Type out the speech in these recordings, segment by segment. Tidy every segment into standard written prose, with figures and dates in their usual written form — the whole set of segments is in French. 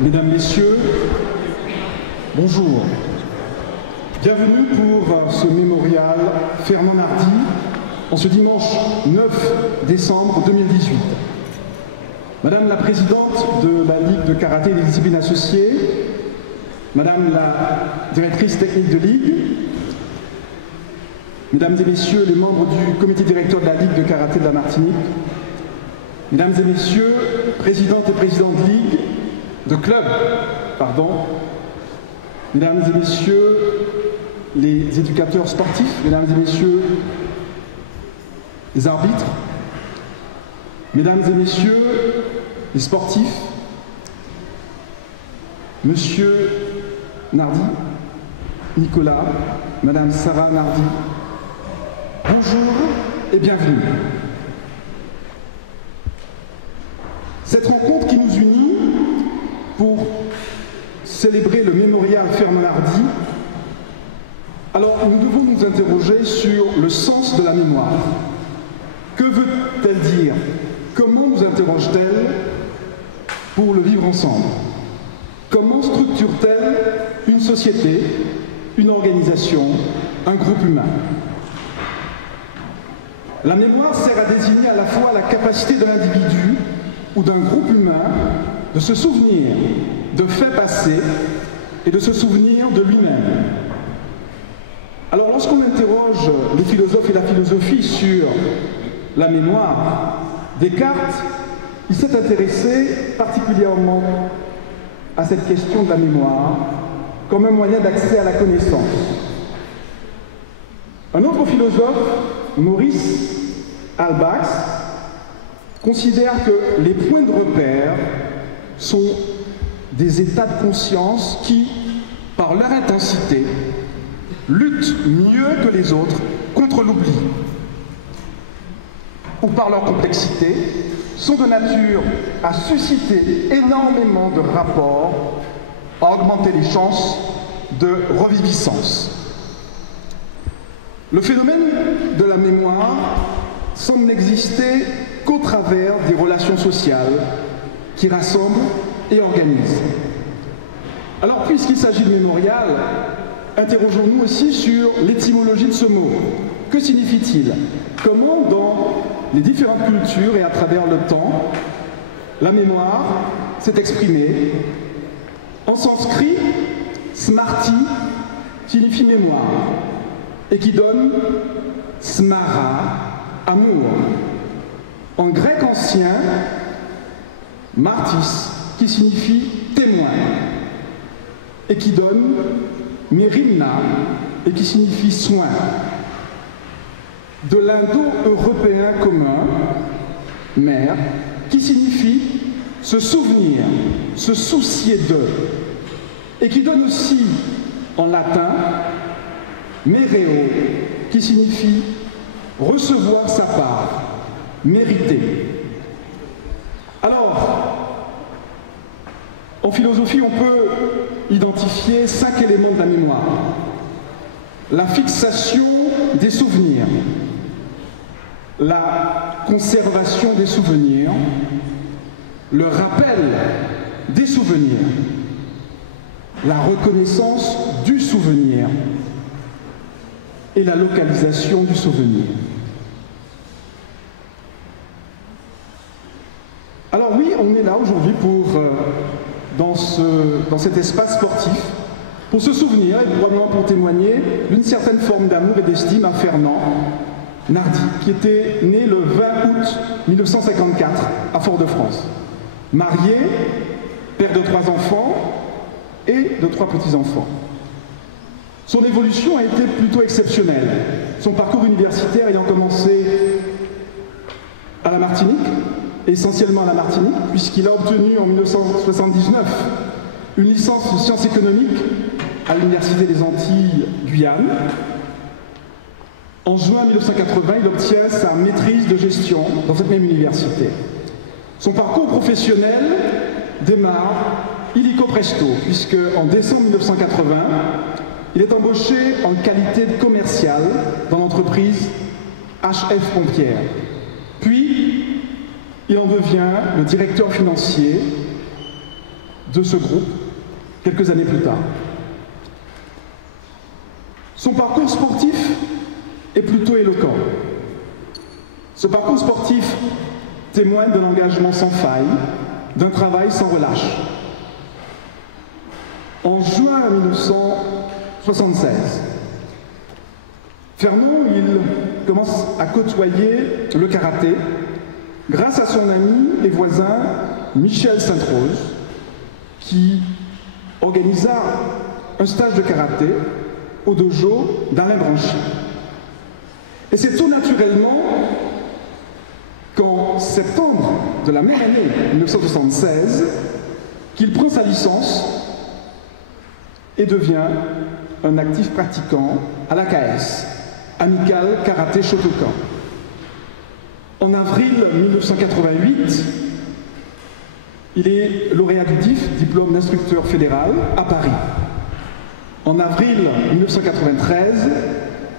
Mesdames, Messieurs, bonjour. Bienvenue pour ce mémorial Fernand Nardi en ce dimanche 9 décembre 2018. Madame la Présidente de la Ligue de Karaté et des disciplines associées, Madame la Directrice technique de Ligue, Mesdames et Messieurs les membres du Comité directeur de la Ligue de Karaté de la Martinique, Mesdames et Messieurs, Présidentes et Présidents de Ligue, de club, Mesdames et Messieurs les éducateurs sportifs, Mesdames et Messieurs les arbitres, Mesdames et Messieurs les sportifs, Monsieur Nardi, Nicolas, Madame Sarah Nardi, bonjour et bienvenue. Cette rencontre qui nous unit pour célébrer le mémorial Fernand Nardi, alors nous devons nous interroger sur le sens de la mémoire. Que veut-elle dire? Comment nous interroge-t-elle pour le vivre ensemble? Comment structure-t-elle une société, une organisation, un groupe humain? La mémoire sert à désigner à la fois la capacité de l'individu ou d'un groupe humain de se souvenir de faits passés et de se souvenir de lui-même. Alors lorsqu'on interroge les philosophes et la philosophie sur la mémoire, Descartes, il s'est intéressé particulièrement à cette question de la mémoire comme un moyen d'accès à la connaissance. Un autre philosophe, Maurice Halbach, considère que les points de repère sont des états de conscience qui, par leur intensité, luttent mieux que les autres contre l'oubli, ou par leur complexité, sont de nature à susciter énormément de rapports, à augmenter les chances de reviviscence. Le phénomène de la mémoire semble n'exister qu'au travers des relations sociales qui rassemblent et organisent. Alors, puisqu'il s'agit de mémorial, interrogeons-nous aussi sur l'étymologie de ce mot. Que signifie-t-il? Comment, dans les différentes cultures et à travers le temps, la mémoire s'est exprimée? En sanskrit, smarti signifie mémoire et qui donne smara, amour. En grec ancien, martis, qui signifie témoin, et qui donne mérimna, et qui signifie soin. De l'indo-européen commun, mère, qui signifie se souvenir, se soucier de, et qui donne aussi en latin mereo, qui signifie recevoir sa part, mériter. Alors, en philosophie, on peut identifier 5 éléments de la mémoire. La fixation des souvenirs, la conservation des souvenirs, le rappel des souvenirs, la reconnaissance du souvenir et la localisation du souvenir. Alors oui, on est là aujourd'hui pour, dans cet espace sportif, pour se souvenir et probablement pour témoigner d'une certaine forme d'amour et d'estime à Fernand Nardi, qui était né le 20 août 1954 à Fort-de-France. Marié, père de 3 enfants et de 3 petits-enfants. Son évolution a été plutôt exceptionnelle. Son parcours universitaire ayant commencé à la Martinique, essentiellement à la Martinique, puisqu'il a obtenu en 1979 une licence de sciences économiques à l'Université des Antilles Guyane. En juin 1980, il obtient sa maîtrise de gestion dans cette même université. Son parcours professionnel démarre illico presto, puisque en décembre 1980, il est embauché en qualité de commercial dans l'entreprise HF Pompière. Puis, il en devient le directeur financier de ce groupe quelques années plus tard. Son parcours sportif est plutôt éloquent. Ce parcours sportif témoigne de l'engagement sans faille, d'un travail sans relâche. En juin 1976, Fernand commence à côtoyer le karaté grâce à son ami et voisin Michel Sainte-Rose, qui organisa un stage de karaté au dojo d'Alain Branchy. Et c'est tout naturellement qu'en septembre de la même année, 1976, qu'il prend sa licence et devient un actif pratiquant à l'AKS, Amical Karaté Shotokan. En avril 1988, il est lauréat du DIF, diplôme d'instructeur fédéral, à Paris. En avril 1993,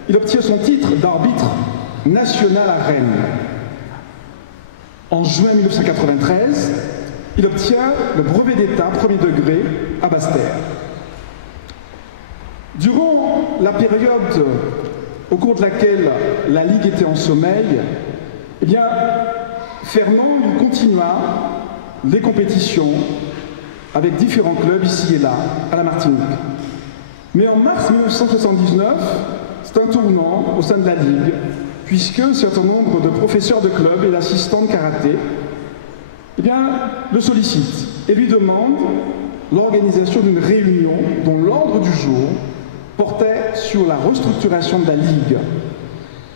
il obtient son titre d'arbitre national à Rennes. En juin 1993, il obtient le brevet d'État premier degré à Basse-Terre. Durant la période au cours de laquelle la Ligue était en sommeil, eh bien, Fernand continua les compétitions avec différents clubs ici et là, à la Martinique. Mais en mars 1979, c'est un tournant au sein de la Ligue, puisque un certain nombre de professeurs de club et d'assistants de karaté eh bien, le sollicitent et lui demandent l'organisation d'une réunion dont l'ordre du jour portait sur la restructuration de la Ligue.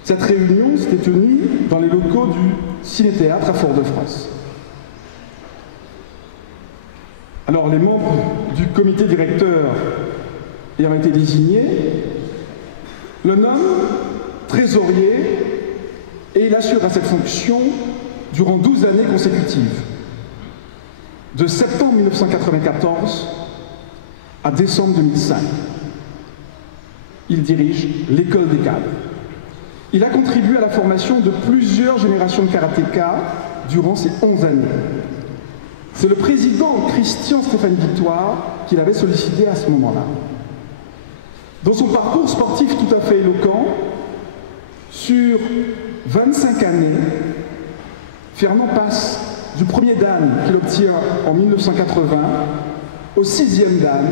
Cette réunion s'était tenue dans les locaux du Ciné-Théâtre à Fort-de-France. Alors, les membres du comité directeur ayant été désignés, le nomme trésorier et il assure à cette fonction durant 12 années consécutives, de septembre 1994 à décembre 2005. Il dirige l'école des cadres. Il a contribué à la formation de plusieurs générations de karatékas durant ces 11 années. C'est le président Christian Stéphane Victoire qui l'avait sollicité à ce moment-là. Dans son parcours sportif tout à fait éloquent, sur 25 années, Fernand passe du premier dan qu'il obtient en 1980 au 6e dan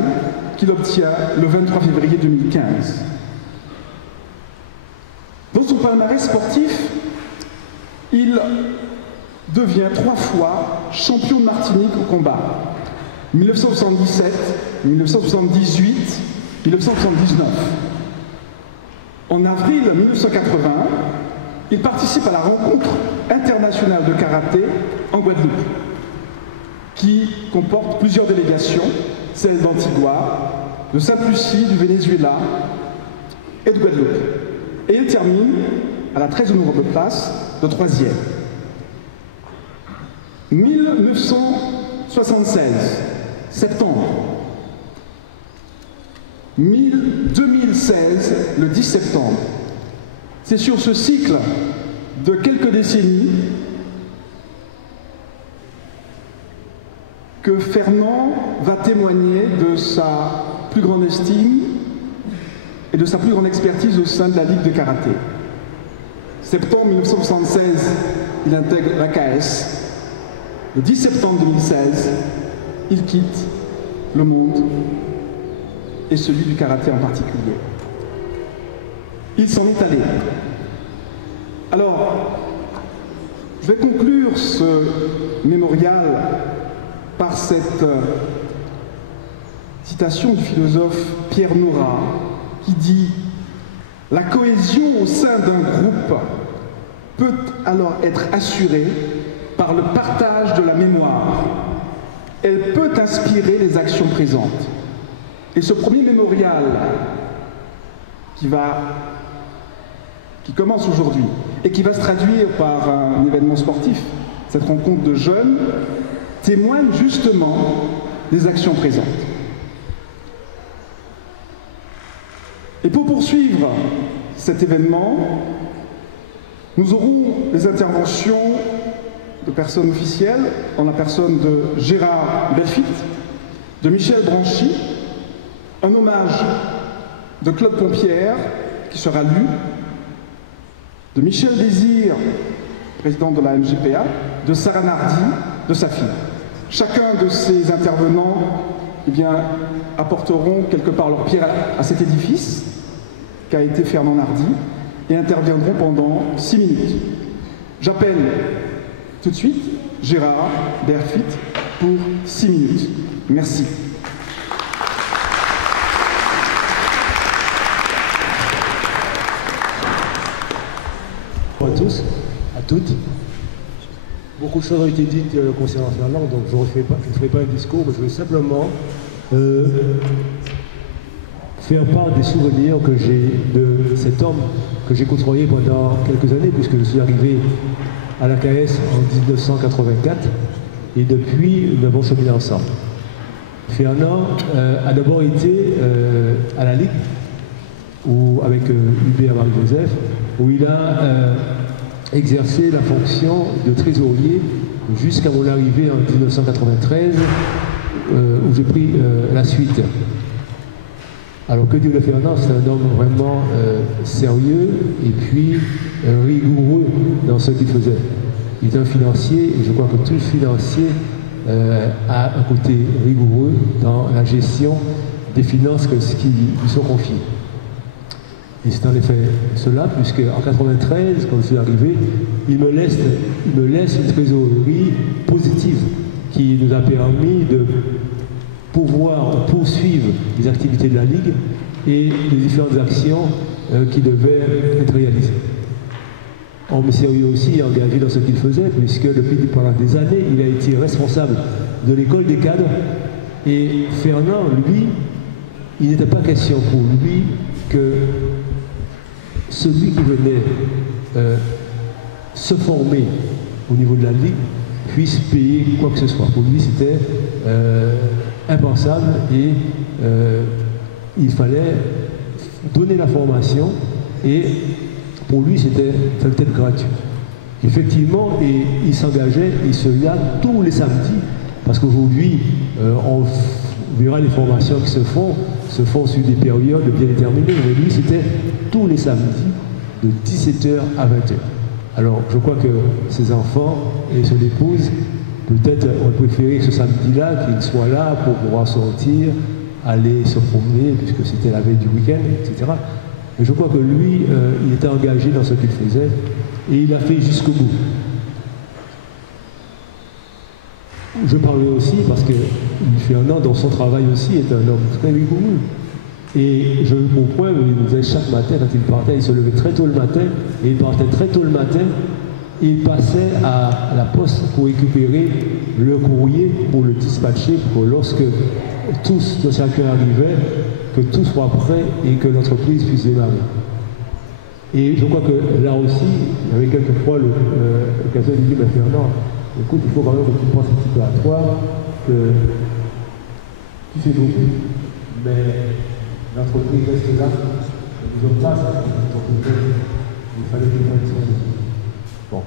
qu'il obtient le 23 février 2015. Dans son palmarès sportif, il devient 3 fois champion de Martinique au combat. 1977, 1978, 1979. En avril 1980, il participe à la rencontre internationale de karaté en Guadeloupe, qui comporte plusieurs délégations, celles d'Antigua, de Sainte-Lucie, du Venezuela et de Guadeloupe. Et il termine à la très honorable place de 3e. 1976, septembre. 2016, le 10 septembre. C'est sur ce cycle de quelques décennies que Fernand va témoigner de sa plus grande estime et de sa plus grande expertise au sein de la Ligue de karaté. Septembre 1976, il intègre l'AKS. Le 10 septembre 2016, il quitte le monde et celui du karaté en particulier. Il s'en est allé. Alors, je vais conclure ce mémorial par cette citation du philosophe Pierre Nora qui dit « La cohésion au sein d'un groupe peut alors être assurée par le partage de la mémoire. Elle peut inspirer les actions présentes. » Et ce premier mémorial qui commence aujourd'hui et qui va se traduire par un événement sportif, cette rencontre de jeunes, témoigne justement des actions présentes. Et pour poursuivre cet événement, nous aurons des interventions de personnes officielles, en la personne de Gérard Belfit, de Michel Branchy, un hommage de Claude Pompierre, qui sera lu, de Michel Désir, président de la MGPA, de Sarah Nardi, de sa fille. Chacun de ces intervenants apporteront quelque part leur pierre à cet édifice qu'a été Fernand Nardi et interviendront pendant 6 minutes. J'appelle tout de suite Gérard Berfit pour 6 minutes. Merci. Bonjour à tous, à toutes. Beaucoup de choses ont été dites concernant Fernand, donc je ne ferai pas un discours, mais je vais simplement faire part des souvenirs que j'ai de cet homme que j'ai côtoyé pendant quelques années, puisque je suis arrivé à l'AKS en 1984, et depuis, nous avons cheminé ensemble. Fernand a d'abord été à la Ligue, avec Hubert Marie-Joseph, où il a exercé la fonction de trésorier jusqu'à mon arrivée en 1993, où j'ai pris la suite. Alors que dire de Fernand, c'est un homme vraiment sérieux et puis rigoureux dans ce qu'il faisait. Il est un financier et je crois que tout financier a un côté rigoureux dans la gestion des finances qui lui sont confiées. Et c'est en effet cela, puisque en 1993, quand je suis arrivé, il me laisse une trésorerie positive qui nous a permis de pouvoir poursuivre les activités de la Ligue et les différentes actions qui devaient être réalisées. Homme sérieux aussi et engagé dans ce qu'il faisait, puisque pendant des années, il a été responsable de l'école des cadres. Et Fernand, lui, il n'était pas question pour lui que celui qui venait se former au niveau de la Ligue puisse payer quoi que ce soit. Pour lui, c'était impensable et il fallait donner la formation et pour lui, c'était peut-être gratuit. Effectivement, et il s'engageait, il se lève tous les samedis, parce qu'aujourd'hui, on verra les formations qui se font sur des périodes bien déterminées, mais lui, c'était tous les samedis, de 17h à 20h. Alors, je crois que ses enfants et son épouse, peut-être, ont préféré ce samedi-là qu'il soit là pour pouvoir sortir, aller se promener, puisque c'était la veille du week-end, etc. Mais je crois que lui, il était engagé dans ce qu'il faisait, et il a fait jusqu'au bout. Je parlais aussi parce que Fernand, dans son travail aussi, est un homme très rigoureux. Et je comprends, il nous disait chaque matin, quand il partait, il se levait très tôt le matin, et il partait très tôt le matin, et il passait à la poste pour récupérer le courrier, pour le dispatcher, pour lorsque chacun arrivait, que tout soit prêt et que l'entreprise puisse démarrer. Et je crois que là aussi, il y avait quelquefois l'occasion de dire, ben Fernand, écoute, il faut quand même que tu penses un petit peu à toi, que tu fais beaucoup, mais l'entreprise reste là, nous sommes pas, il fallait que tu prennes soin de lui. Bon,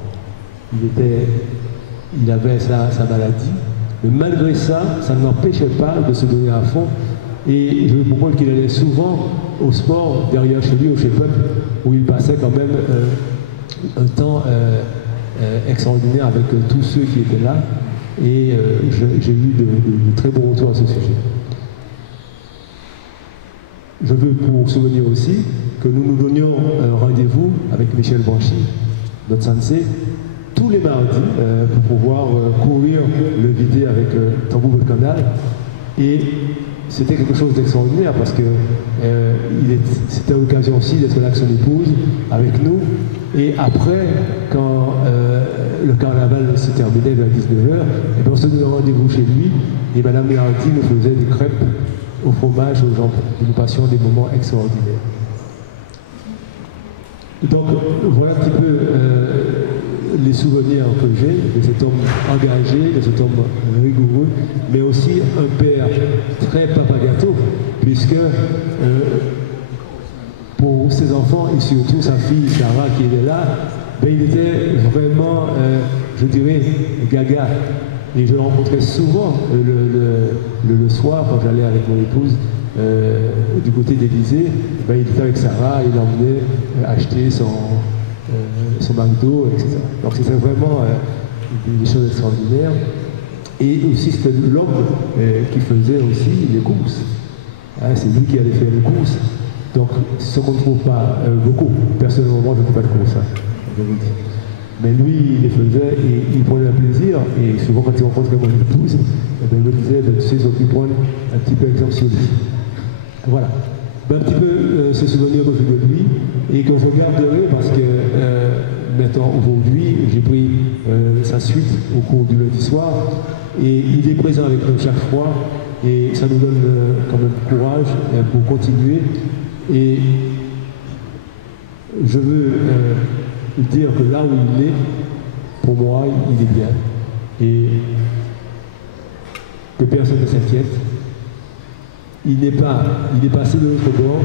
il avait sa maladie, mais malgré ça, ça ne l'empêchait pas de se donner à fond. Et je me comprends qu'il allait souvent au sport, derrière chez lui, au Chef-Up, où il passait quand même un temps extraordinaire avec tous ceux qui étaient là. Et j'ai eu de très bons retours à ce sujet. Je veux pour souvenir aussi que nous nous donnions un rendez-vous avec Michel Branchy, notre sensei, tous les mardis pour pouvoir courir le vidé avec Tambour Canal. Et c'était quelque chose d'extraordinaire parce que c'était l'occasion aussi d'être là avec son épouse, avec nous. Et après, quand le carnaval se terminait vers 19h, et on se donnait rendez-vous chez lui et Madame Nardi nous faisait des crêpes au fromage aux gens. Nous passions des moments extraordinaires. Donc voilà un petit peu les souvenirs que j'ai de cet homme engagé, de cet homme rigoureux, mais aussi un père très papa-gâteau, puisque pour ses enfants et surtout sa fille Sarah qui est là, ben, il était vraiment, je dirais, gaga. Et je le rencontrais souvent le soir quand j'allais avec mon épouse du côté d'Élysée. Ben, il était avec Sarah, il l'emmenait acheter son McDo, etc. Donc c'était vraiment des choses extraordinaires. Et aussi c'était l'homme qui faisait aussi les courses. Hein, c'est lui qui allait faire les courses. Donc ce qu'on ne trouve pas beaucoup. Personnellement, moi je ne fais pas de courses, hein, je vous le dis. Mais lui, il les faisait et il prenait un plaisir. Et souvent, quand il rencontrait mon épouse, il me disait, tu sais, ils ont pu prendre un petit peu exemple sur lui. Voilà. Ben, un petit peu ce souvenir que j'ai de lui et que je garderai parce que maintenant, aujourd'hui, j'ai pris sa suite au cours du lundi soir et il est présent avec nous chaque fois et ça nous donne quand même courage pour continuer. Et je veux dire que là où il est, pour moi, il est bien. Et que personne ne s'inquiète. Il n'est pas passé de l'autre bord,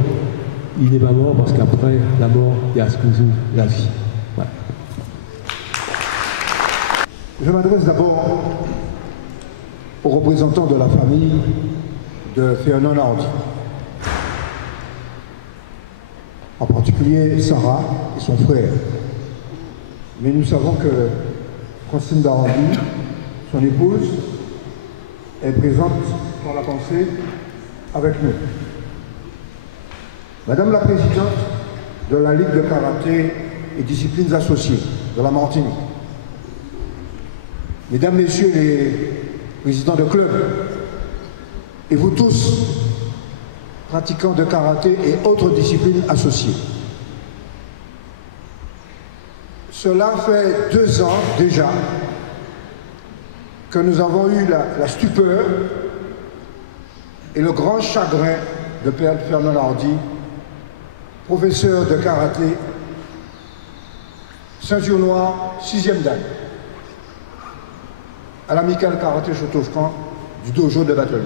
il n'est pas mort parce qu'après la mort, il y a toujours la vie. Voilà. Je m'adresse d'abord aux représentants de la famille de Fernand Nardi. En particulier Sarah et son frère. Mais nous savons que Francine Nardi, son épouse, est présente dans la pensée avec nous. Madame la Présidente de la Ligue de Karaté et Disciplines Associées de la Martinique, Mesdames, Messieurs les présidents de clubs, et vous tous, pratiquants de karaté et autres disciplines associées. Cela fait 2 ans déjà que nous avons eu la stupeur et le grand chagrin de perdre Fernand Nardi, professeur de karaté, ceinture noire, 6e dan, à l'amicale karaté Château-Franc du dojo de Batelier.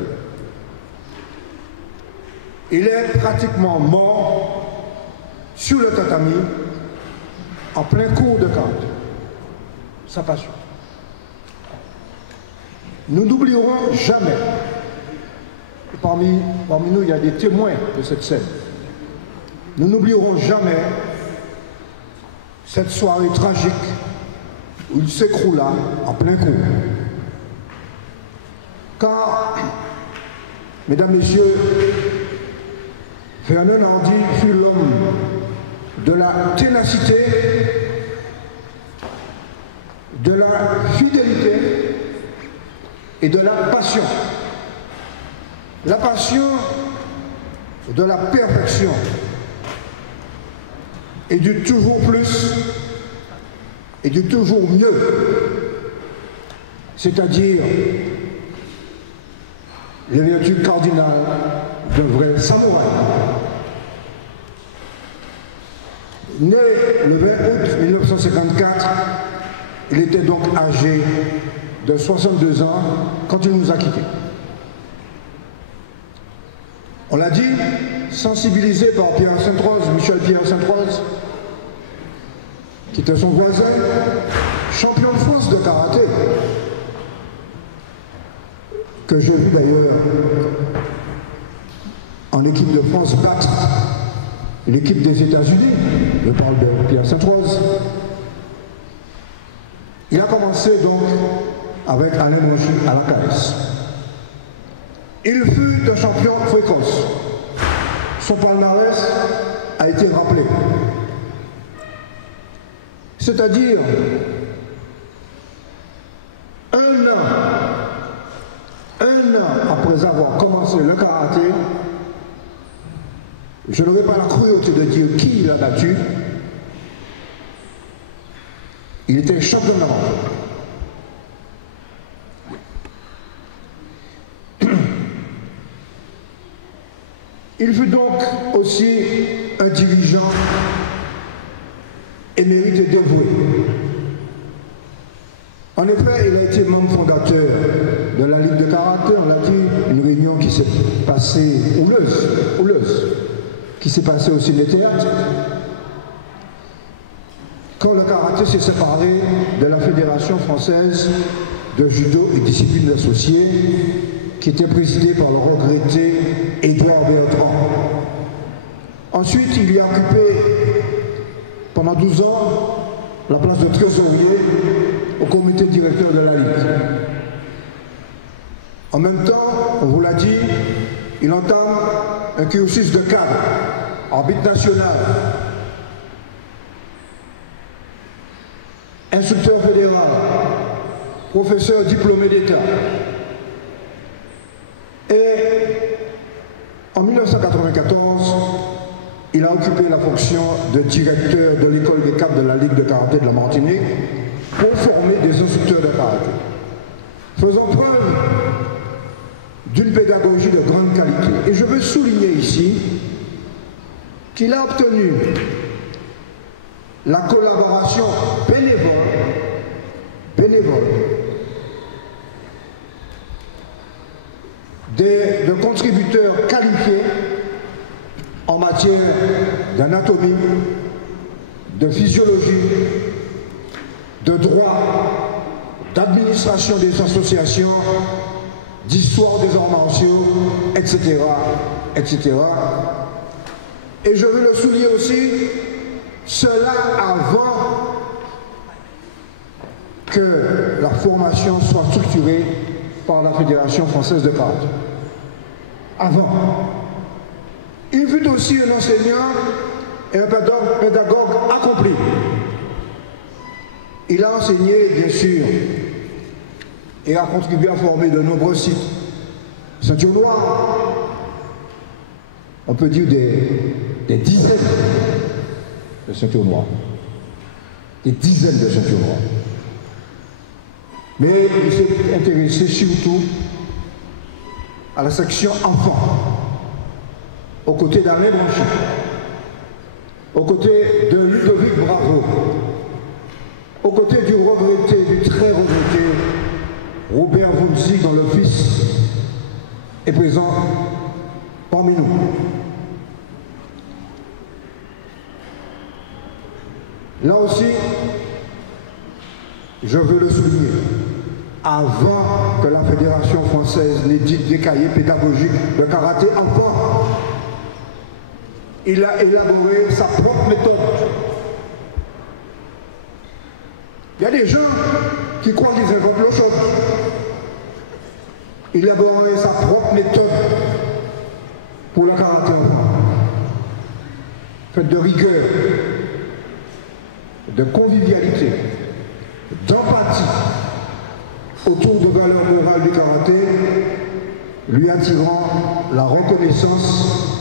Il est pratiquement mort sur le tatami en plein cours de karaté. Sa passion. Nous n'oublierons jamais. Parmi nous, il y a des témoins de cette scène. Nous n'oublierons jamais cette soirée tragique où il s'écroula en plein cours. Car, mesdames, messieurs, Fernand Nardi fut l'homme de la ténacité, de la fidélité et de la passion. La passion de la perfection et du toujours plus et du toujours mieux, c'est-à-dire les vertus cardinales d'un vrai samouraï. Né le 20 août 1954, il était donc âgé de 62 ans quand il nous a quittés. On l'a dit, sensibilisé par Pierre Sainte-Rose, Michel Pierre Sainte-Rose, qui était son voisin, champion de France de karaté, que j'ai vu d'ailleurs en équipe de France battre l'équipe des États-Unis, je parle de Pierre Sainte-Rose. Il a commencé donc avec Alain Monchi à la KS. Il fut un champion précoce. Son palmarès a été rappelé. C'est-à-dire un an après avoir commencé le karaté, je n'aurais pas la cruauté de dire qui il a battu, il était champion d'Europe. Il fut donc aussi un dirigeant émérite et dévoué. En effet, il a été membre fondateur de la Ligue de Karaté, on l'a dit, une réunion qui s'est passée houleuse, qui s'est passée au ciné-théâtre, quand le karaté s'est séparé de la Fédération française de judo et disciplines associées, qui était présidé par le regretté Édouard Bertrand. Ensuite, il y a occupé pendant 12 ans la place de trésorier au comité directeur de la Ligue. En même temps, on vous l'a dit, il entame un cursus de cadre, arbitre national, instructeur fédéral, professeur diplômé d'État. Et en 1994, il a occupé la fonction de directeur de l'école des cadres de la Ligue de karaté de la Martinique pour former des instructeurs de karaté. Faisant preuve d'une pédagogie de grande qualité. Et je veux souligner ici qu'il a obtenu la collaboration bénévole de contributeurs qualifiés en matière d'anatomie, de physiologie, de droit, d'administration des associations, d'histoire des arts martiaux, etc., etc. Et je veux le souligner aussi, cela avant que la formation soit structurée par la Fédération française de karaté. Avant. Il fut aussi un enseignant et un pédagogue accompli. Il a enseigné, bien sûr, et a contribué à former de nombreux sites. Ceinture noire, on peut dire des dizaines de ceintures noires. Des dizaines de ceintures noires. Mais il s'est intéressé surtout à la section enfants, aux côtés d'Alain Branchy, aux côtés de Ludovic Bravo, aux côtés du très regretté Robert Wunzig, dont le fils est présent parmi nous. Là aussi, je veux le souligner, avant que la Fédération française n'édite des cahiers pédagogiques de karaté enfant, il a élaboré sa propre méthode. Il y a des gens qui croient qu'ils inventent l'eau chaude. Il a élaboré sa propre méthode pour le karaté enfant, faite de rigueur, de convivialité, d'empathie autour de valeurs morales du karaté, lui attirant la reconnaissance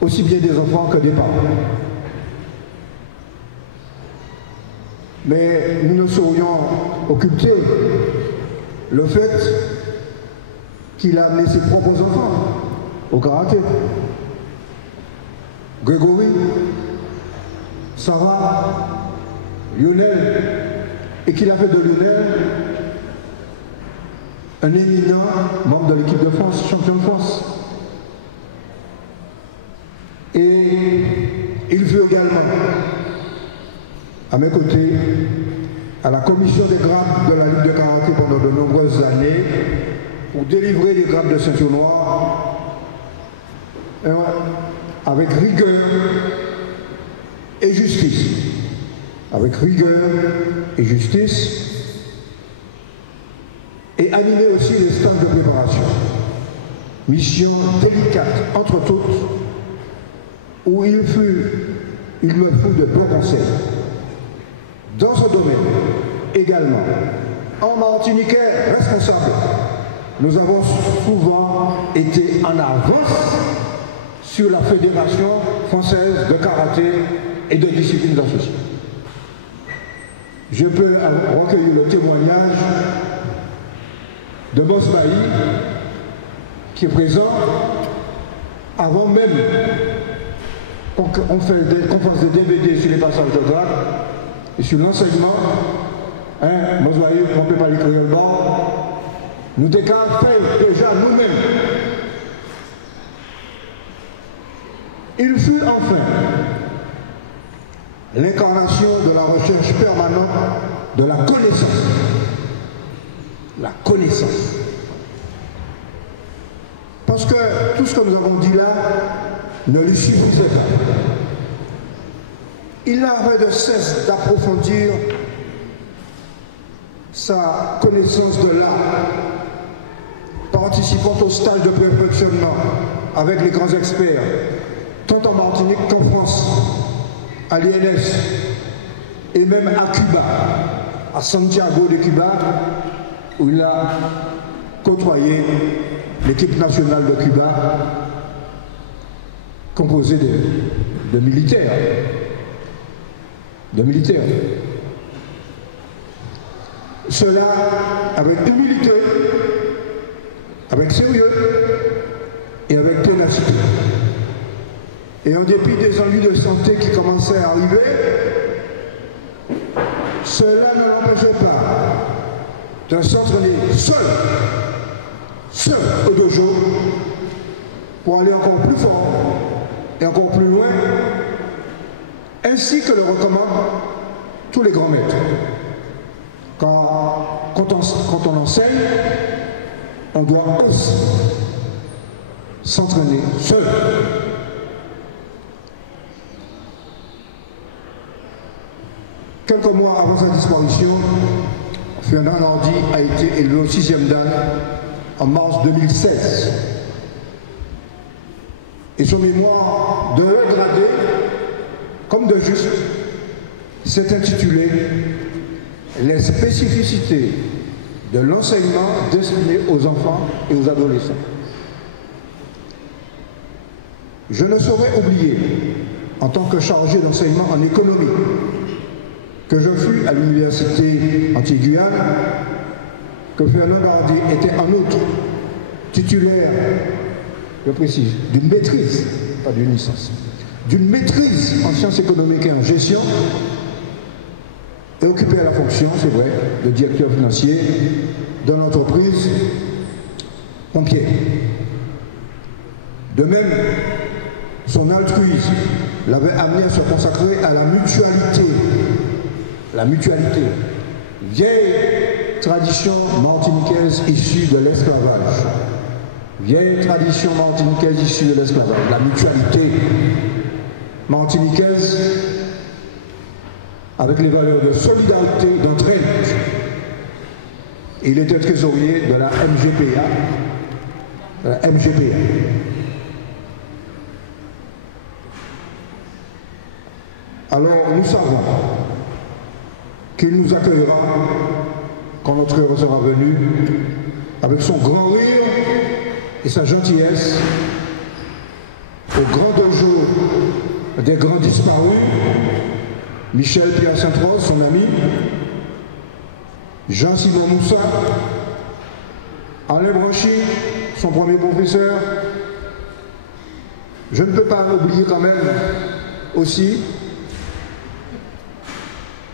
aussi bien des enfants que des parents. Mais nous ne saurions occulter le fait qu'il a amené ses propres enfants au karaté. Grégory, Sarah, Lionel, et qu'il a fait de Lionel un éminent membre de l'équipe de France, champion de France. Et il fut également à mes côtés à la commission des grades de la Ligue de karaté pendant de nombreuses années pour délivrer les grades de ceinture noire avec rigueur et justice. Avec rigueur et justice, et animer aussi les stages de préparation. Mission délicate, entre toutes, où il me fut de bons conseils. Dans ce domaine, également, en Martiniquais responsable, nous avons souvent été en avance sur la Fédération française de karaté et de disciplines associées. Je peux recueillir le témoignage de Boss Bailly, qui est présent avant même qu'on fasse des DVD sur les passages de grade et sur l'enseignement. Boss Bailly, on ne peut pas l'écrire le bord. Nous déclarons déjà nous-mêmes. Il fut enfin l'incarnation de la recherche permanente de la connaissance. connaissance. Parce que tout ce que nous avons dit là ne lui suffisait pas. Il n'avait de cesse d'approfondir sa connaissance de l'art, participant au stage de perfectionnement avec les grands experts, tant en Martinique qu'en France, à l'INS, et même à Cuba, à Santiago de Cuba, où il a côtoyé l'équipe nationale de Cuba, composée de militaires. Cela avec humilité, avec sérieux et avec ténacité. Et en dépit des ennuis de santé qui commençaient à arriver, cela ne l'empêchait pas de s'entraîner seul au dojo, pour aller encore plus fort et encore plus loin, ainsi que le recommandent tous les grands maîtres. Quand on enseigne, on doit aussi s'entraîner seul. Quelques mois avant sa disparition, Fernand Nardi a été élevé au 6e dan en mars 2016. Et son mémoire de haut gradé, comme de juste, s'est intitulé « Les spécificités de l'enseignement destiné aux enfants et aux adolescents ». Je ne saurais oublier, en tant que chargé d'enseignement en économie, que je fus à l'université Antilles-Guyane, que Fernand Nardi était en outre titulaire, je précise, d'une maîtrise, pas d'une licence, d'une maîtrise en sciences économiques et en gestion, et occupait la fonction, c'est vrai, de directeur financier de l'entreprise Pompier. De même, son altruisme l'avait amené à se consacrer à la mutualité. La mutualité, vieille tradition martiniquaise issue de l'esclavage. Vieille tradition martiniquaise issue de l'esclavage. La mutualité martiniquaise avec les valeurs de solidarité, d'entraide. Il était trésorier de la MGPA. Alors nous savons qu'il nous accueillera quand notre heure sera venue, avec son grand rire et sa gentillesse, au grand dojo des grands disparus, Michel Pierre Saint-Rose, son ami, Jean-Simon Moussa, Alain Branchy, son premier professeur. Je ne peux pas oublier quand même aussi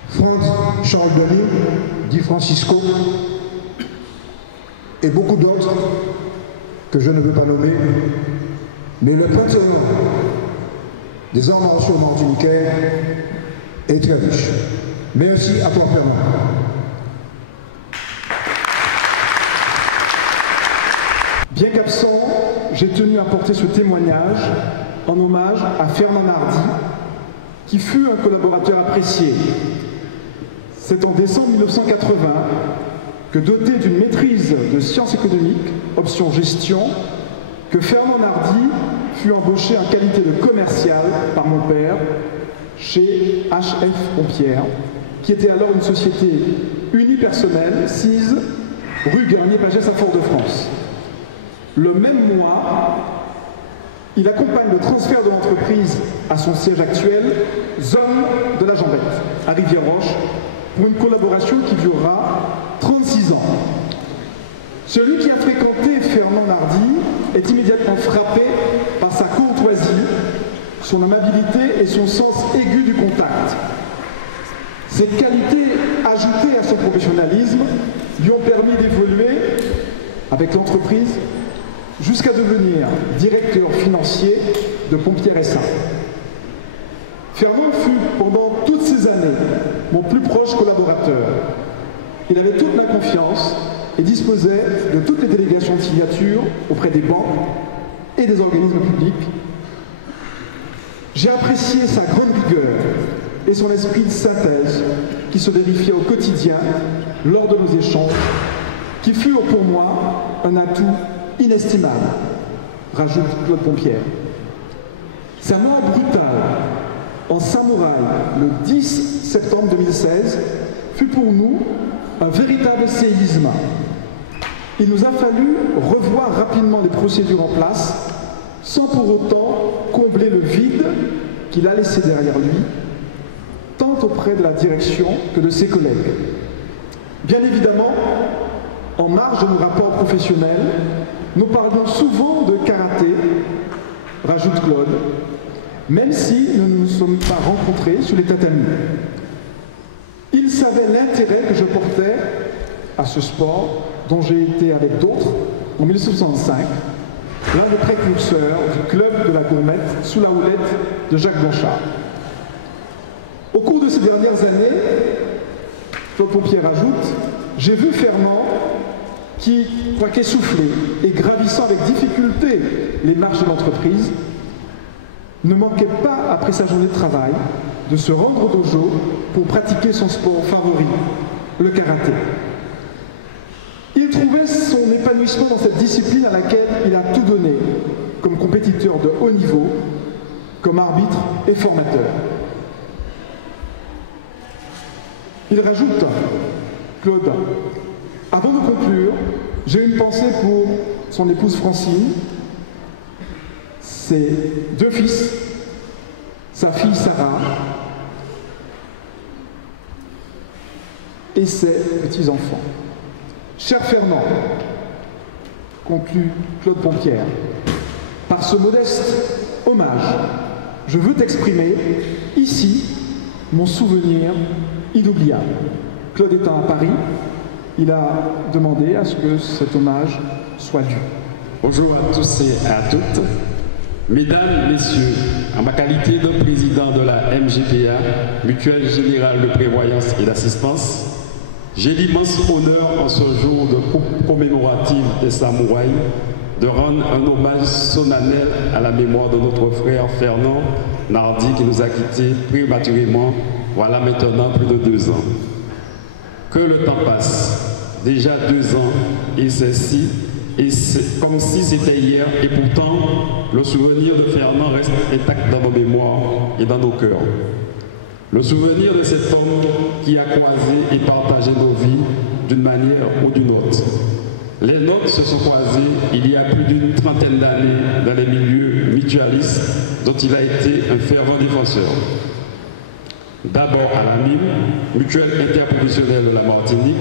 Franz Charles Denis, dit Francisco, et beaucoup d'autres que je ne veux pas nommer, mais le panthéon des arts martiaux martiniquais est très riche. Merci à toi, Fernand. Bien qu'absent, j'ai tenu à porter ce témoignage en hommage à Fernand Nardi, qui fut un collaborateur apprécié. C'est en décembre 1980 que, doté d'une maîtrise de sciences économiques, option gestion, que Fernand Nardi fut embauché en qualité de commercial par mon père chez HF Pompière, qui était alors une société unipersonnelle, sise rue Garnier-Pagès à Fort-de-France. Le même mois, il accompagne le transfert de l'entreprise à son siège actuel, zone de la Jambette, à Rivière-Roche, pour une collaboration qui durera 36 ans. Celui qui a fréquenté Fernand Nardi est immédiatement frappé par sa courtoisie, son amabilité et son sens aigu du contact. Ces qualités, ajoutées à son professionnalisme, lui ont permis d'évoluer avec l'entreprise jusqu'à devenir directeur financier de Pompière SA. Fernand fut pendant toutes ces années mon plus proche collaborateur. Il avait toute ma confiance et disposait de toutes les délégations de signature auprès des banques et des organismes publics. J'ai apprécié sa grande rigueur et son esprit de synthèse qui se vérifiait au quotidien lors de nos échanges, qui furent pour moi un atout inestimable, rajoute Claude Pompierre. Sa mort brutale en samouraï le 10 septembre 2016 fut pour nous un véritable séisme. Il nous a fallu revoir rapidement les procédures en place sans pour autant combler le vide qu'il a laissé derrière lui, tant auprès de la direction que de ses collègues. Bien évidemment, en marge de nos rapports professionnels, nous parlions souvent de karaté, rajoute Claude, même si nous ne nous sommes pas rencontrés sur les tatamis. Il savait l'intérêt que je portais à ce sport, dont j'ai été avec d'autres en 1965, l'un des précurseurs du club de la Gourmette sous la houlette de Jacques Blanchard. Au cours de ces dernières années, Claude Pompierre ajoute, j'ai vu Fernand qui, quoique essoufflé et gravissant avec difficulté les marches de l'entreprise, ne manquait pas, après sa journée de travail, de se rendre au dojo pour pratiquer son sport favori, le karaté. Il trouvait son épanouissement dans cette discipline à laquelle il a tout donné, comme compétiteur de haut niveau, comme arbitre et formateur. Il rajoute, Claude, avant de conclure, j'ai une pensée pour son épouse Francine, ses deux fils, sa fille Sarah et ses petits-enfants. Cher Fernand, conclut Claude Pompierre, par ce modeste hommage, je veux t'exprimer ici mon souvenir inoubliable. Claude étant à Paris, il a demandé à ce que cet hommage soit dû. Bonjour à tous et à toutes. Mesdames, Messieurs, en ma qualité de président de la MGPA, Mutuelle Générale de Prévoyance et d'Assistance, j'ai l'immense honneur en ce jour de commémoratif des samouraïs de rendre un hommage solennel à la mémoire de notre frère Fernand Nardi qui nous a quittés prématurément, voilà maintenant plus de 2 ans. Que le temps passe, déjà 2 ans, et c'est comme si c'était hier, et pourtant le souvenir de Fernand reste intact dans nos mémoires et dans nos cœurs. Le souvenir de cet homme qui a croisé et partagé nos vies d'une manière ou d'une autre. Les nôtres se sont croisés il y a plus d'une trentaine d'années dans les milieux mutualistes dont il a été un fervent défenseur. D'abord à la MIM, Mutuelle Interprofessionnelle de la Martinique,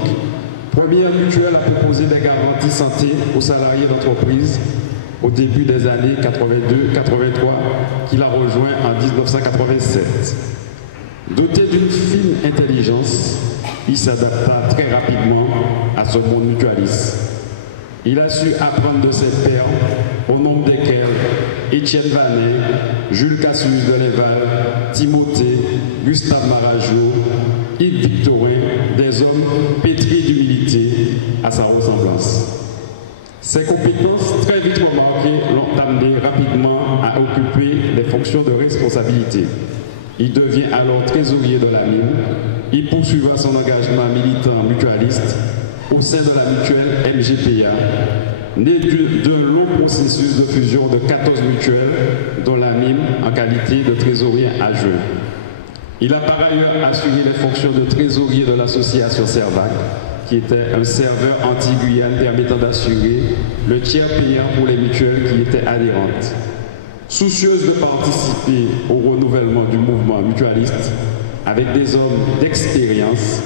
première mutuelle à proposer des garanties santé aux salariés d'entreprise au début des années 82-83, qu'il a rejoint en 1987. Doté d'une fine intelligence, il s'adapta très rapidement à ce monde mutualiste. Il a su apprendre de ses pairs, au nombre desquels Étienne Vanet, Jules Cassius de Léval, Timothée, Gustave Marajo, Yves Victorin, des hommes pétris d'humilité à sa ressemblance. Ses compétences très vite remarquées l'ont amené rapidement à occuper les fonctions de responsabilité. Il devient alors trésorier de la mine. Il poursuivra son engagement militant mutualiste au sein de la mutuelle MGPA, né d'un long processus de fusion de 14 mutuelles, dont la MIM en qualité de trésorier adjoint. Il a par ailleurs assuré les fonctions de trésorier de l'association Servac, qui était un serveur anti-Guyane permettant d'assurer le tiers payant pour les mutuelles qui étaient adhérentes. Soucieuse de participer au renouvellement du mouvement mutualiste, avec des hommes d'expérience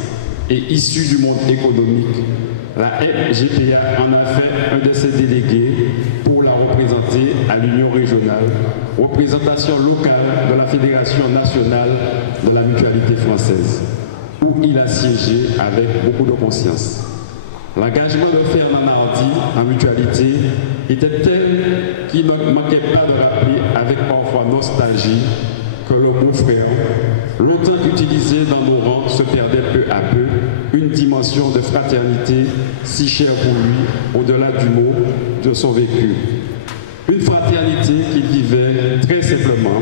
et issus du monde économique, la MGPA en a fait un de ses délégués pour la représenter à l'Union régionale, représentation locale de la Fédération nationale de la mutualité française, où il a siégé avec beaucoup de conscience. L'engagement de Fernand Nardi en mutualité était tel qu'il ne manquait pas de rappeler avec parfois nostalgie que le mot frère, longtemps utilisé dans nos rangs, se perdait peu à peu, une dimension dimension de fraternité si chère pour lui, au-delà du mot, de son vécu. Une fraternité qu'il vivait très simplement,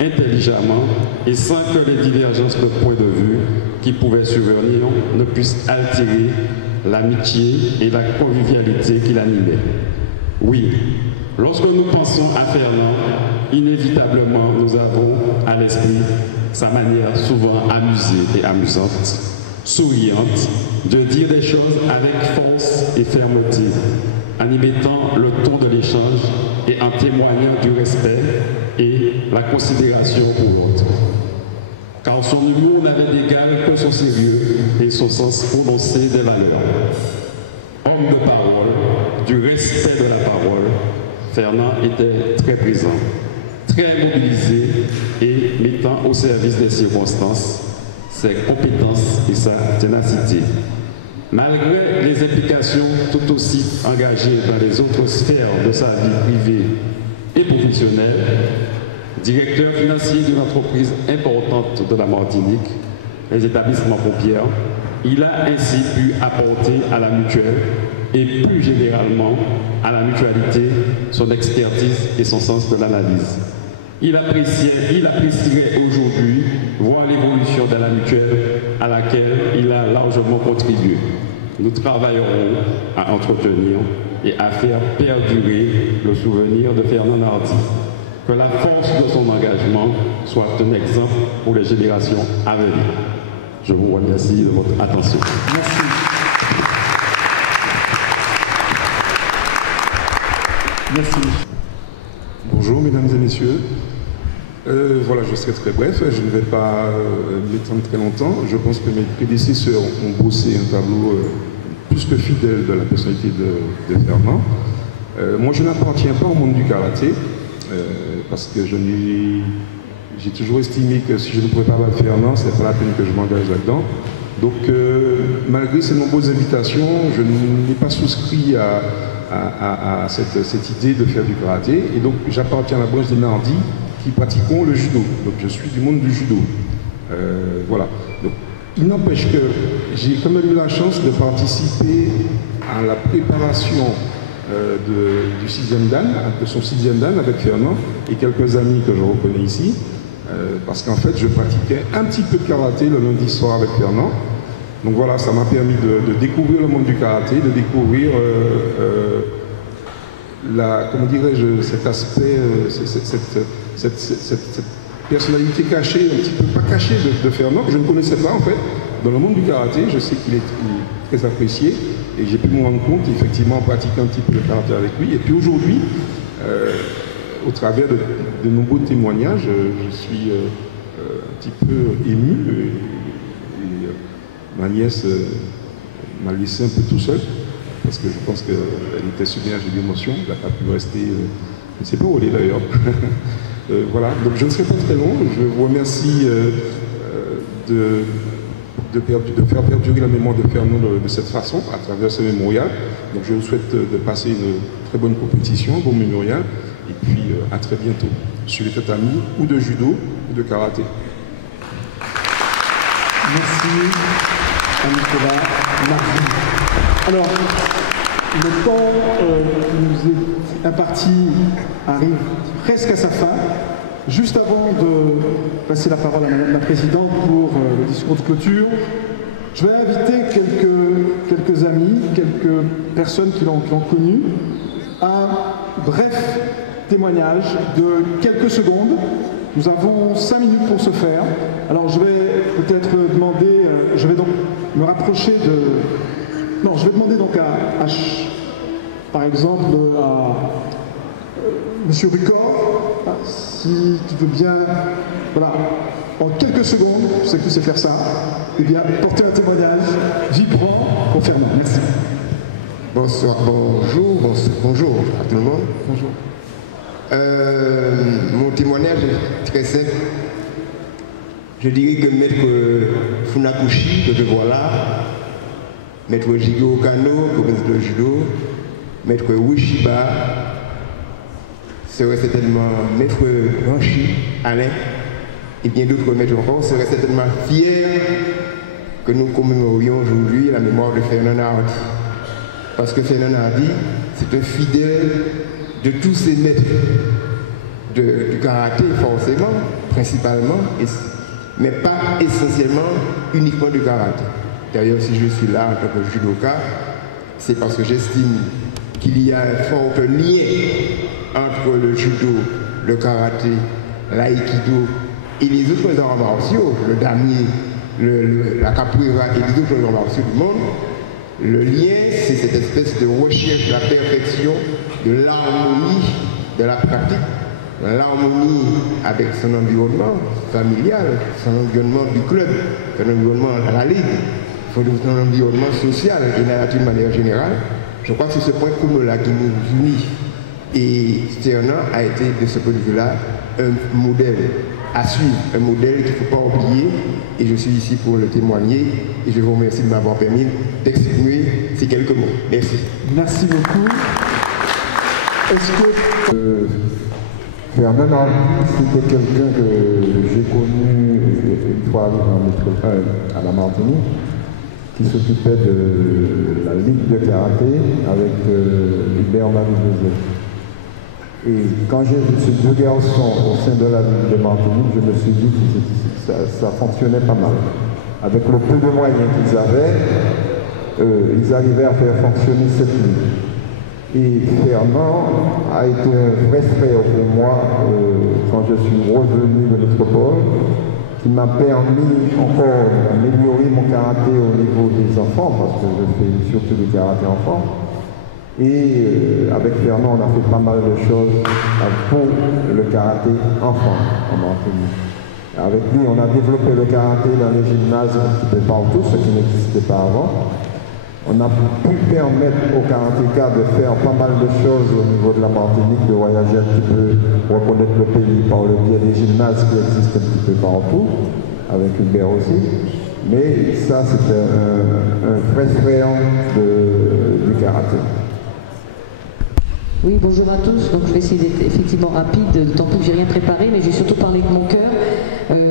intelligemment et sans que les divergences de point de vue qui pouvaient survenir ne puissent altérer l'amitié et la convivialité qui l'animaient. Oui, lorsque nous pensons à Fernand, inévitablement nous avons à l'esprit sa manière souvent amusée et amusante, souriante, de dire des choses avec force et fermeté, en y mettant le ton de l'échange et en témoignant du respect et la considération pour l'autre. Car son humour n'avait d'égal que son sérieux et son sens prononcé des valeurs. Homme de parole, du respect de la parole, Fernand était très présent, très mobilisé et mettant au service des circonstances ses compétences et sa ténacité. Malgré les implications tout aussi engagées dans les autres sphères de sa vie privée et professionnelle, directeur financier d'une entreprise importante de la Martinique, les établissements pompiers, il a ainsi pu apporter à la mutuelle et plus généralement à la mutualité son expertise et son sens de l'analyse. Il apprécierait aujourd'hui voir l'évolution de la mutuelle à laquelle il a largement contribué. Nous travaillerons à entretenir et à faire perdurer le souvenir de Fernand Nardi. Que la force de son engagement soit un exemple pour les générations à venir. Je vous remercie de votre attention. Merci. Merci. Bonjour mesdames et messieurs. Voilà, je serai très bref, je ne vais pas m'étendre très longtemps. Je pense que mes prédécesseurs ont bossé un tableau plus que fidèle de la personnalité de Fernand. Moi, je n'appartiens pas au monde du karaté, parce que j'ai toujours estimé que si je ne pouvais pas battre Fernand, ce n'est pas la peine que je m'engage là-dedans. Donc, malgré ces nombreuses invitations, je n'ai pas souscrit à cette idée de faire du karaté. Et donc, j'appartiens à la branche des Nardi qui pratiquons le judo. Donc, je suis du monde du judo. Voilà. Donc, il n'empêche que j'ai quand même eu la chance de participer à la préparation du 6e dan, de son 6e dan avec Fernand et quelques amis que je reconnais ici. Parce qu'en fait, je pratiquais un petit peu de karaté le lundi soir avec Fernand. Donc voilà, ça m'a permis de découvrir le monde du karaté, de découvrir comment dirais-je, cet aspect, cette personnalité cachée, un petit peu pas cachée de Fernand, que je ne connaissais pas en fait. Dans le monde du karaté, je sais qu'il est très apprécié et j'ai pu me rendre compte effectivement en pratiquant un petit peu le karaté avec lui. Et puis aujourd'hui, au travers de nombreux témoignages, je suis un petit peu ému. Ma nièce m'a laissé un peu tout seul, parce que je pense qu'elle était submergée d'émotions, elle n'a pas pu rester, je ne sais pas où elle est d'ailleurs. Voilà, donc je ne serai pas très long, je vous remercie de faire perdurer la mémoire de Fernand de cette façon, à travers ce mémorial. Donc je vous souhaite de passer une très bonne compétition, un bon mémorial, et puis à très bientôt, sur les tatamis, ou de judo, ou de karaté. Merci à Nicolas Nardi. Alors, le temps qui nous est imparti arrive presque à sa fin. Juste avant de passer la parole à Madame la Présidente pour le discours de clôture, je vais inviter quelques amis, quelques personnes qui l'ont connu, à un bref témoignage de quelques secondes. Nous avons 5 minutes pour ce faire. Alors je vais peut-être demander, je vais donc me rapprocher de... Non, je vais demander donc par exemple à Monsieur Rucor, si tu veux bien, voilà, en quelques secondes, je sais que tu sais faire ça, eh bien, porter un témoignage vibrant pour Fernand. Merci. Bonsoir, bonjour à tout le monde. Bonjour. Mon témoignage est très simple. Je dirais que Maître Funakoshi, que je vois là, Maître Jigo Kano, professeur de judo, Maître Wishiba, serait certainement Maître Ranchi, Alain, et bien d'autres maîtres encore, seraient certainement fiers que nous commémorions aujourd'hui la mémoire de Fernand Hardy. Parce que Fernand Hardy, c'est un fidèle de tous ces maîtres du karaté, forcément, principalement, mais pas essentiellement uniquement du karaté. D'ailleurs, si je suis là en tant que judoka, c'est parce que j'estime qu'il y a un fort lien entre le judo, le karaté, l'aïkido et les autres arts martiaux, le damier, la capoeira et les autres arts martiaux du monde. Le lien, c'est cette espèce de recherche de la perfection, de l'harmonie de la pratique, l'harmonie avec son environnement familial, son environnement du club, son environnement à la ligue, son environnement social et d'une manière générale. Je crois que c'est ce point commun-là qui nous unit. Et Fernand a été, de ce point de vue-là, un modèle à suivre, un modèle qu'il ne faut pas oublier. Et je suis ici pour le témoigner. Et je vous remercie de m'avoir permis d'exprimer ces quelques mots. Merci. Merci beaucoup. Est-ce que... Fernand Hardy, c'était quelqu'un que j'ai connu une fois à la Martinique, qui s'occupait de la ligue de karaté avec Hubert Marie-Joseph. Et quand j'ai vu ces deux garçons au sein de la ligue de Martinique, je me suis dit que ça fonctionnait pas mal. Avec le peu de moyens qu'ils avaient, ils arrivaient à faire fonctionner cette ligue. Et Fernand a été un vrai frère pour moi quand je suis revenu de métropole, qui m'a permis encore d'améliorer mon karaté au niveau des enfants, parce que je fais surtout du karaté enfant. Et avec Fernand, on a fait pas mal de choses pour le karaté enfant en Martinique. Avec lui, on a développé le karaté dans les gymnases un petit peu partout, ce qui n'existait pas avant. On a pu permettre aux karatékas de faire pas mal de choses au niveau de la Martinique, de voyager un petit peu, reconnaître le pays par le biais des gymnases qui existent un petit peu partout, avec Hubert aussi. Mais ça, c'était un vrai frère du karaté. Oui, bonjour à tous. Donc, je vais essayer d'être effectivement rapide, d'autant plus que j'ai rien préparé, mais j'ai surtout parlé de mon cœur.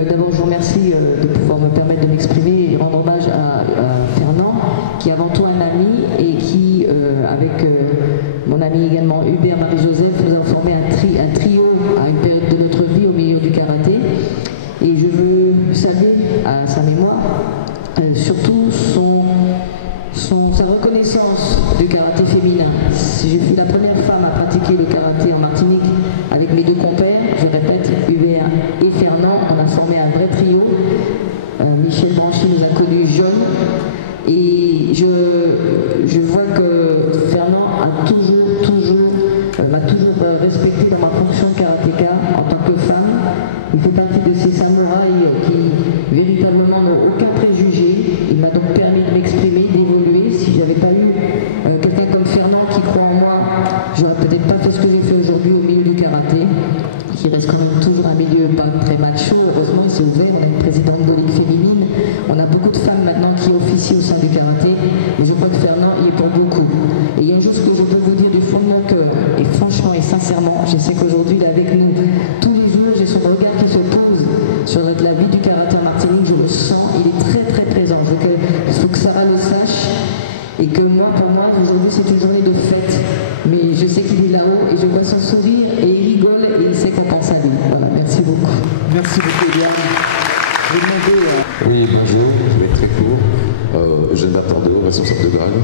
D'abord, je vous remercie de pouvoir me permettre de m'exprimer et rendre hommage à Fernand, qui est avant tout un ami et qui, avec mon ami également Hubert Marie-Joseph, nous avons formé un trio à une période de notre vie au milieu du karaté. Et je veux saluer à sa mémoire surtout sa reconnaissance du karaté féminin. Je suis la première femme à pratiquer le karaté en Martinique avec mes deux compères, je répète, Hubert et Fernand. On a formé un vrai trio. Michel Branchy nous a connus jeunes. Et je vois que Fernand m'a toujours respecté dans ma fonction de karatéka en tant que femme. Il fait partie de ces samouraïs qui véritablement n'ont aucun préjugé. Il m'a donc permis de m'exprimer, d'évoluer. Si j'avais pas eu quelqu'un comme Fernand qui croit en moi, j'aurais peut-être pas fait ce que j'ai fait aujourd'hui au milieu du karaté, qui reste quand même toujours un milieu pas très macho. Heureusement, il s'est ouvert. On a une présidente de ligue féminine. On a beaucoup de femmes maintenant qui officient au sein du karaté. Et je crois que Fernand y est pour beaucoup. Et il y a une chose que je peux vous dire du fond de mon cœur, et franchement et sincèrement, je sais qu'aujourd'hui il est avec nous tous les jours. J'ai son regard qui se pose sur la vie du karaté en Martinique. Je le sens. Il est très très présent. Il faut que Sarah le sache. Et que moi, pour moi, aujourd'hui c'est une journée de fête. Mais je sais qu'il est là-haut et je vois son sourire et il rigole et il sait qu'on pense à lui. Voilà, merci beaucoup. Merci beaucoup, Diane. Je vais demander Oui, bonjour, je vais être très court. Eugène Bertardot, responsable de grade.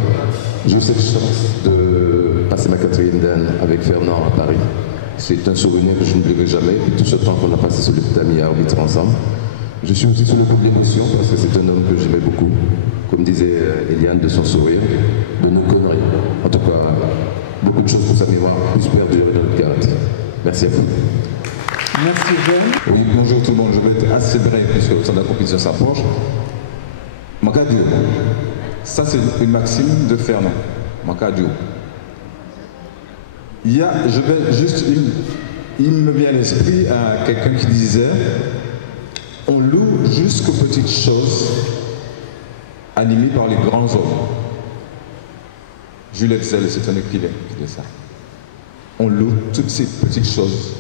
J'ai eu cette chance de passer ma 4e d'année avec Fernand à Paris. C'est un souvenir que je n'oublierai jamais, tout ce temps qu'on a passé sur le tatami à arbitrer ensemble. Je suis aussi sur le coup de l'émotion parce que c'est un homme que j'aimais beaucoup. Comme disait Eliane, de son sourire, de nos conneries. En tout cas, beaucoup de choses pour sa mémoire, plus perdurer dans le karaté. Merci à vous. merci, Jeanne. Oui, bonjour tout le monde. Je vais être assez bref puisque le temps de la compétition s'approche. Makadio, ça c'est une maxime de Fernand. Makadio. Il me vient à l'esprit à quelqu'un qui disait on loue jusqu'aux petites choses animées par les grands hommes. Jules Hetzel, c'est un écrivain qui dit ça. On loue toutes ces petites choses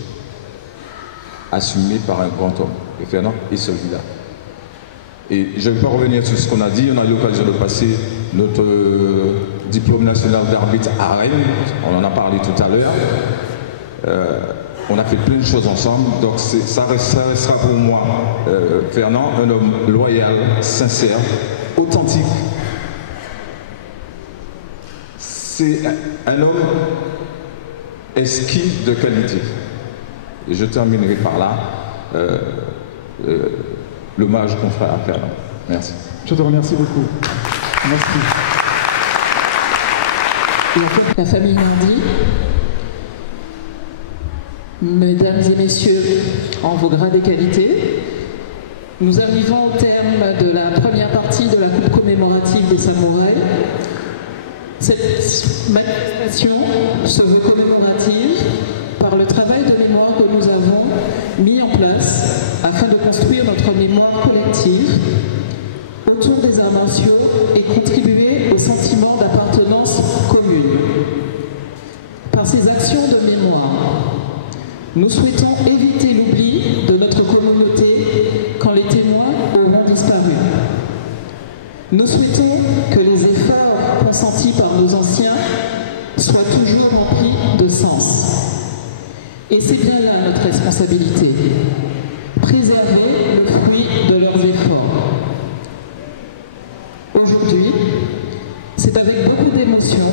assumées par un grand homme. Et Fernand est celui-là. Et je ne vais pas revenir sur ce qu'on a dit. On a eu l'occasion de passer notre diplôme national d'arbitre à Rennes. On en a parlé tout à l'heure. On a fait plein de choses ensemble. Donc ça restera pour moi, Fernand, un homme loyal, sincère, authentique. C'est un homme exquis de qualité. Et je terminerai par là. L'hommage qu'on fera à Fernand. Merci. Je te remercie beaucoup. Merci. La famille Mardi, mesdames et messieurs, en vos grades et qualités, nous arrivons au terme de la première partie de la coupe commémorative des samouraïs. Cette manifestation se veut commémorative par le travail de mémoire que nous avons mis en place afin de construire notre mémoire collective autour des arts martiaux et contribuer au sentiment d'appartenance commune. Par ces actions de mémoire, nous souhaitons éviter l'oubli de notre communauté quand les témoins auront disparu. Nous souhaitons que les efforts consentis par nos anciens soient toujours remplis de sens. Et c'est bien là notre responsabilité. Préserver le fruit de leurs efforts. Aujourd'hui, c'est avec beaucoup d'émotion,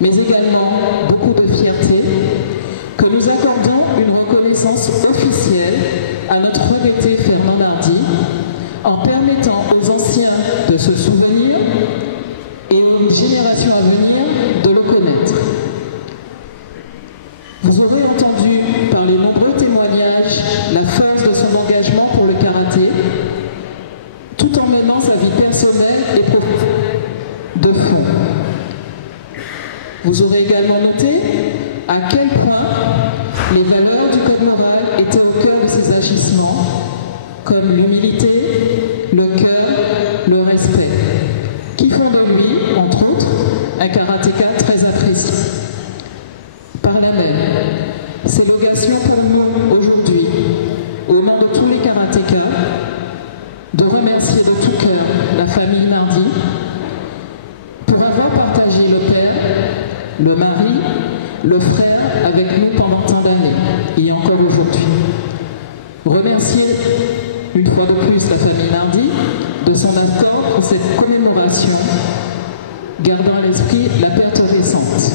mais également beaucoup de fierté, que nous accordons une reconnaissance officielle à notre regretté Fernand Nardi, en permettant aux anciens de se souvenir et aux générations à venir de le connaître. Vous aurez entendu par les nombreux témoignages la force de son engagement pour le karaté, tout en menant sa vie personnelle et professionnelle de fond. Vous aurez également noté à quel point les valeurs du code moral étaient au cœur de ses agissements, comme l'humilité, le cœur, le respect, qui font de lui, entre autres, un karatéka très apprécié. Par la même, c'est l'occasion pour nous aujourd'hui, au nom de tous les karatékas, de remercier de tout cœur la famille Mardi pour avoir partagé le père, le mari, le frère avec nous pendant tant d'années et encore aujourd'hui. Remercier une fois de plus la famille Nardi de son accord pour cette commémoration, gardant à l'esprit la perte récente.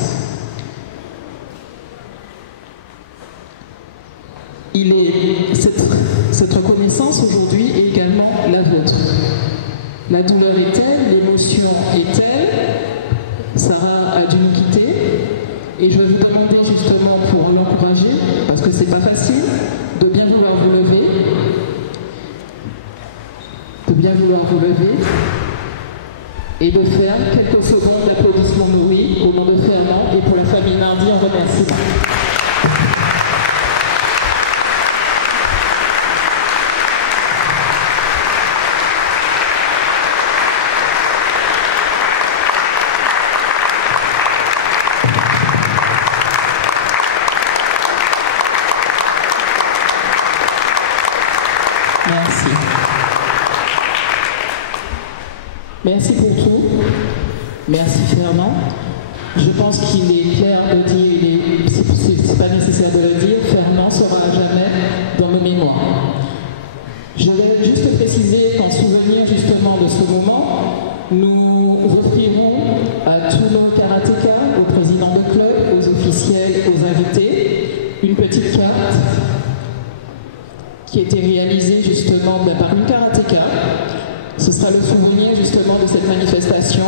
Cette reconnaissance aujourd'hui est également la vôtre. La douleur est telle, l'émotion est telle, Sarah a dû nous quitter, et je vais vous demander justement pour l'encourager, parce que c'est pas facile, de bien vouloir vous lever, et de faire quelques secondes d'applaudissements nourris au nom de Fernand et pour la famille Nardi en remerciement. Merci. Merci pour tout. Merci Fernand. Je pense qu'il est clair de dire, c'est pas nécessaire de le dire, Fernand sera à jamais dans nos mémoires. Je vais juste préciser qu'en souvenir justement de ce moment, nous offrirons à tous nos karatékas, aux présidents de club, aux officiels, aux invités, une petite carte qui a été réalisée justement par une karatéka. Ce sera le souvenir justement de cette manifestation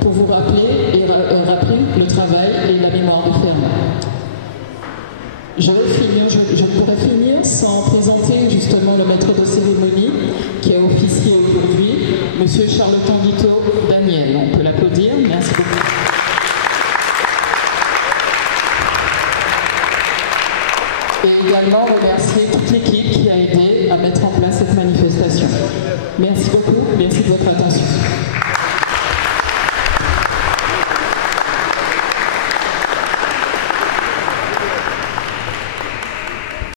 pour vous rappeler et rappeler le travail et la mémoire de Fernand. Je ne pourrais finir sans présenter justement le maître de cérémonie qui a officié aujourd'hui, Monsieur Charloton Guiteau Daniel. On peut l'applaudir. Merci beaucoup. Et également remercier toute l'équipe qui a aidé à mettre en place cette manifestation. Merci beaucoup, merci de votre attention.